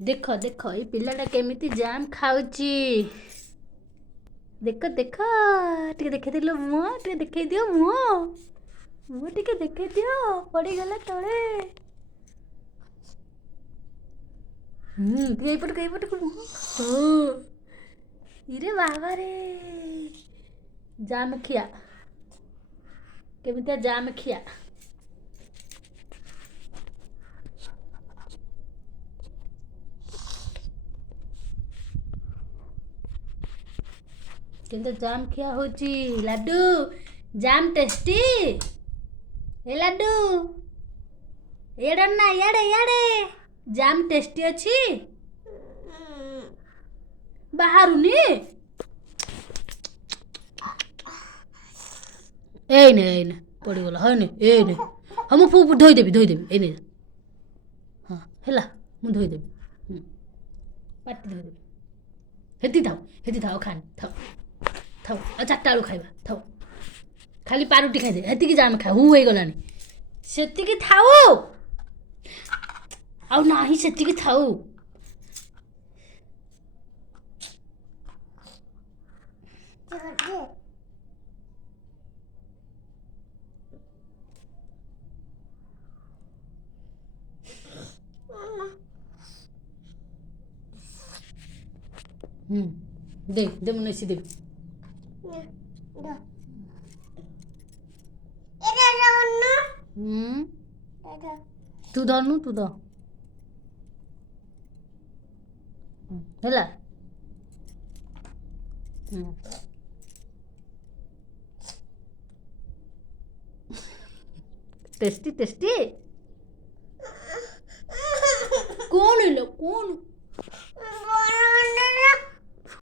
देख देख ये पिलाटा केमिति जाम खाऊची देख देख टे देखे दिल मुह टे देखे दियो मुह मुह टे देखे दियो पड़गला तले कईपट इरे बाबा रे जाम खिया केमितिया जाम खिया किंतु जाम खिया होची लड्डू जाम टेस्टी ए लड्डू एडन ना याडे याडे जाम टेस्टी अच्छी बाहरुनी एने पड़ी गला हने एने हम फू धोई देबी एने हां हेला मु धोई देबी पाटी धोई देबी हेती थाओ खान थाओ थाओ चारटा बेलू खाइबा थाओ खाली पारुटी खाइदे हेतिकी जाम खा हु गलानी सेतिकी थाओ आउ नाही सेतिकी थाओ दे मन ऐसी दे तू धरनु तू ध ହେଲା टेस्टी टेस्टी कौन है लो कौन